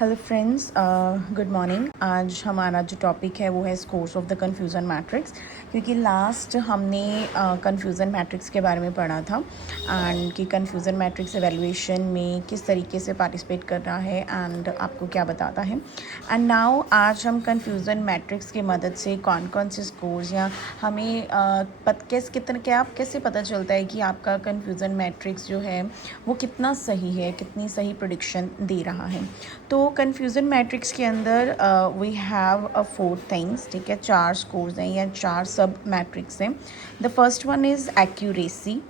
Hello friends, good morning. आज हमारा जो टॉपिक है वो है scores of the confusion matrix, क्योंकि लास्ट हमने कन्फ्यूज़न मैट्रिक्स के बारे में पढ़ा था एंड कि कन्फ्यूज़न मैट्रिक्स एवेलुएशन में किस तरीके से पार्टिसिपेट कर रहा है एंड आपको क्या बताता है। एंड नाउ आज हम कन्फ्यूज़न मैट्रिक्स की मदद से कौन कौन से स्कोर्स या हमें कैसे पता चलता है कि आपका कन्फ्यूज़न मैट्रिक्स जो है वो कितना सही है, कितनी सही प्रेडिक्शन दे रहा है। तो कन्फ्यूज़न मैट्रिक्स के अंदर वी हैव अ 4 थिंग्स, ठीक है। 4 स्कोर्स हैं या 4 सब मैट्रिक्स हैं। The first one is accuracy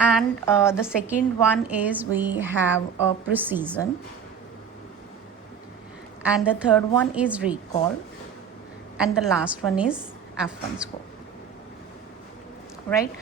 and the second one is we have a precision and the third one is recall and the last one is F1 score, right.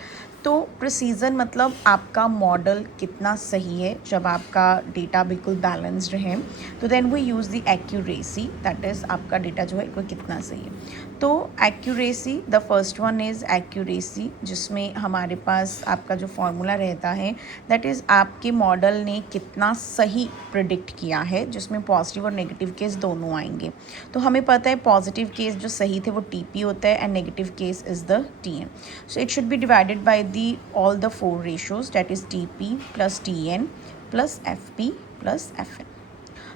तो precision मतलब आपका model कितना सही है। जब आपका data बिल्कुल balanced है तो then we use the accuracy, that is आपका डेटा जो है वो कितना सही है। तो accuracy, the first one is accuracy, जिसमें हमारे पास आपका जो फॉर्मूला रहता है दैट इज़ आपके मॉडल ने कितना सही प्रिडिक्ट किया है, जिसमें पॉजिटिव और नेगेटिव केस दोनों आएंगे। तो हमें पता है पॉजिटिव केस जो सही थे वो टीपी होता है and negative case is the TN. So it should be divided by the all the 4 ratios, that is TP plus TN plus FP plus FN.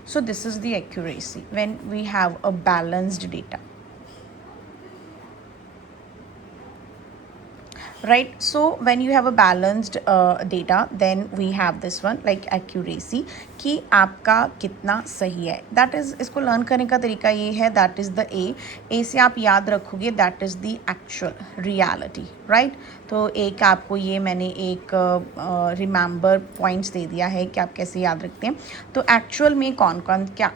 So this is the accuracy when we have a balanced data, right? So when you have a balanced data then we have this one like accuracy कि आपका कितना सही है। That is, इसको learn करने का तरीका ये है, दैट इज़ द ए से आप याद रखोगे that is the actual reality, right. तो एक आपको ये मैंने एक रिमेंबर पॉइंट्स दे दिया है कि आप कैसे याद रखते हैं। तो एक्चुअल में कौन कौन क्या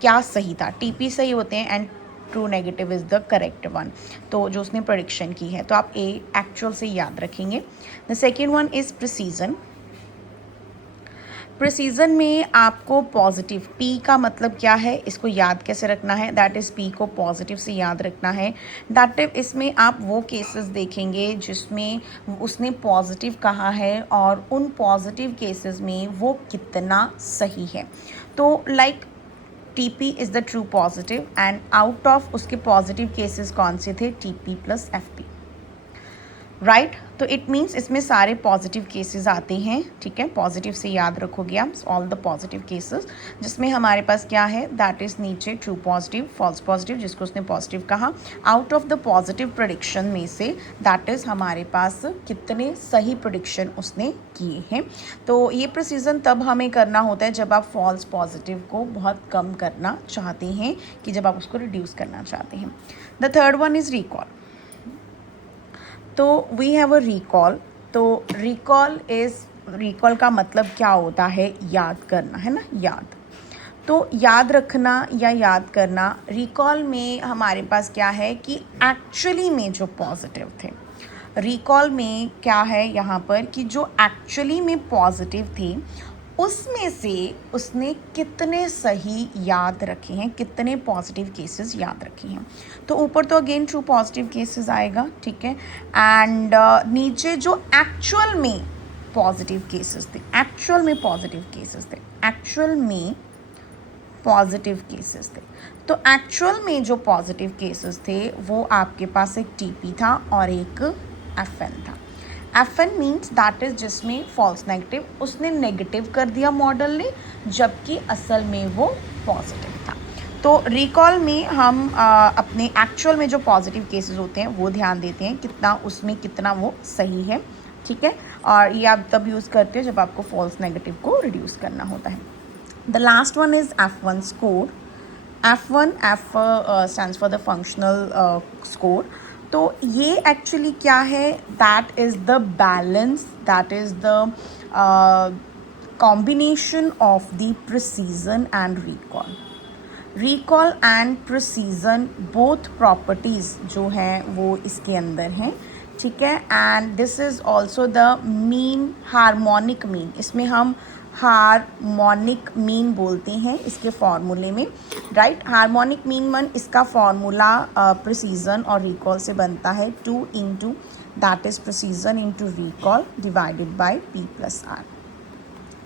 क्या सही था, टीपी सही होते हैं and true negative is the correct one, तो जो उसने प्रेडिक्शन की है। तो आप ए एक्चुअल से याद रखेंगे। The second one is precision. Precision में आपको पॉजिटिव, पी का मतलब क्या है, इसको याद कैसे रखना है, दैट इज़ पी को पॉजिटिव से याद रखना है। दैट इज इसमें आप वो केसेस देखेंगे जिसमें उसने पॉजिटिव कहा है और उन पॉजिटिव केसेस में वो कितना सही है। तो like TP is the true positive and out of उसके पॉजिटिव केसेस कौन से थे, TP प्लस FP, राइट। तो इट मीन्स इसमें सारे पॉजिटिव केसेस आते हैं, ठीक है। पॉजिटिव से याद रखोगे आप ऑल द पॉजिटिव केसेस, जिसमें हमारे पास क्या है, दैट इज़ नीचे ट्रू पॉजिटिव, फॉल्स पॉजिटिव जिसको उसने पॉजिटिव कहा। Out of the positive prediction में से दैट इज़ हमारे पास कितने सही प्रेडिक्शन उसने किए हैं। तो ये प्रिसीजन तब हमें करना होता है जब आप फॉल्स पॉजिटिव को बहुत कम करना चाहते हैं, कि जब आप उसको रिड्यूस करना चाहते हैं। The third one is recall. तो वी हैव अ रिकॉल। तो रिकॉल का मतलब क्या होता है, याद करना, है ना, याद। तो याद रखना या याद करना, रिकॉल में हमारे पास क्या है कि एक्चुअली में जो पॉजिटिव थे, रिकॉल में क्या है यहाँ पर कि जो एक्चुअली में पॉजिटिव थे उसमें से उसने कितने सही याद रखे हैं, कितने पॉजिटिव केसेस याद रखे हैं। तो ऊपर तो अगेन ट्रू पॉजिटिव केसेस आएगा, ठीक है। एंड नीचे जो एक्चुअल में पॉजिटिव केसेस थे, एक्चुअल में पॉजिटिव केसेस थे, एक्चुअल में पॉजिटिव केसेस थे। तो एक्चुअल में जो पॉजिटिव केसेस थे वो आपके पास एक टीपी था और एक FN था। FN मीन्स दैट इज़ जिसमें फॉल्स नेगेटिव उसने नेगेटिव कर दिया मॉडल ने, जबकि असल में वो पॉजिटिव था। तो रिकॉल में हम अपने एक्चुअल में जो पॉजिटिव केसेस होते हैं वो ध्यान देते हैं, कितना उसमें कितना वो सही है, ठीक है। और ये आप तब यूज़ करते हैं जब आपको फॉल्स नेगेटिव को रिड्यूस करना होता है। The last one is F1 score. F1 stands for the functional score. तो ये एक्चुअली क्या है, that is the balance, that is the combination of the precision and recall. Recall and precision both properties जो हैं वो इसके अंदर हैं, ठीक है। And this is also the mean, harmonic mean, इसमें हम हार्मोनिक मीन बोलते हैं इसके फॉर्मूले में, राइट। हार्मोनिक मीन मन इसका फॉर्मूला प्रिसीजन और रिकॉल से बनता है 2 into that is precision into recall divided by P plus R,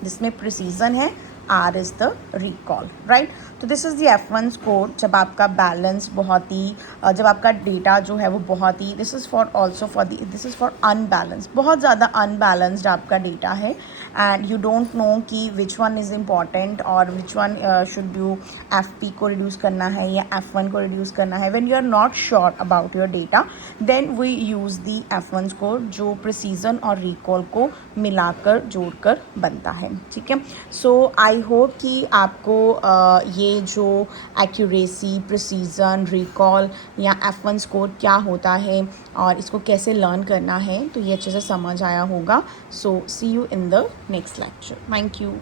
जिसमें प्रिसीजन है, R is the recall, right. तो this is the F1 score. जब आपका बैलेंस बहुत ही जब आपका डेटा जो है वो बहुत ही, this is for also for this is for unbalance, बहुत ज़्यादा अनबैलेंस्ड आपका डेटा है एंड यू डोंट नो कि विच वन इज़ इम्पॉर्टेंट और which one should you FP को रिड्यूस करना है या F1 को रिड्यूस करना है। When you are not sure about your data then we use the F1 score, जो प्रिसीजन और रिकॉल को मिलाकर जोड़कर बनता है, ठीक है। सो आई होप कि आपको ये जो एक्यूरेसी, प्रिसीजन, रिकॉल या F1 स्कोर क्या होता है और इसको कैसे लर्न करना है, तो ये अच्छे से समझ आया होगा। So see you in the next lecture. Thank you.